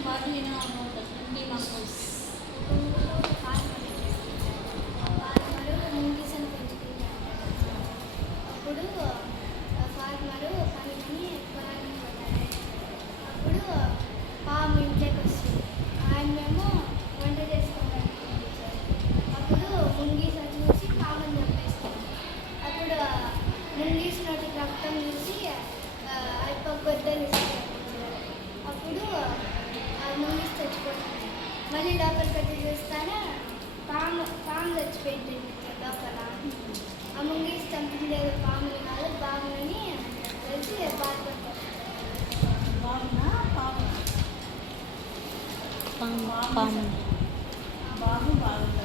What do you know about the Hindi muscles? అప్పుడు farmer పనికి పొలానికి పోతాడు. అప్పుడు పాము ఇంట్లోకి వస్తుంది. ఆయనేమో వంట చేసుకోవడానికి పంపించారు. అప్పుడు ముంగీస చూసి పాముని చంపేస్తుంది. అప్పుడు ముంగీస నోటికి రక్తం చూసి అల్ప గొడ్డలు పంపించారు. అప్పుడు ముంగీస చచ్చిపోతుంది. మళ్ళీ లోపలికి వచ్చి చూస్తానే పాము చచ్చిపోయింది లోపల. ఆ ముంగీస చంపించలేదు పాముని కాదు, బాగుని తెలిసి బాధపడతారు. బాగున్నా పాము పాము బాగు బాగుంది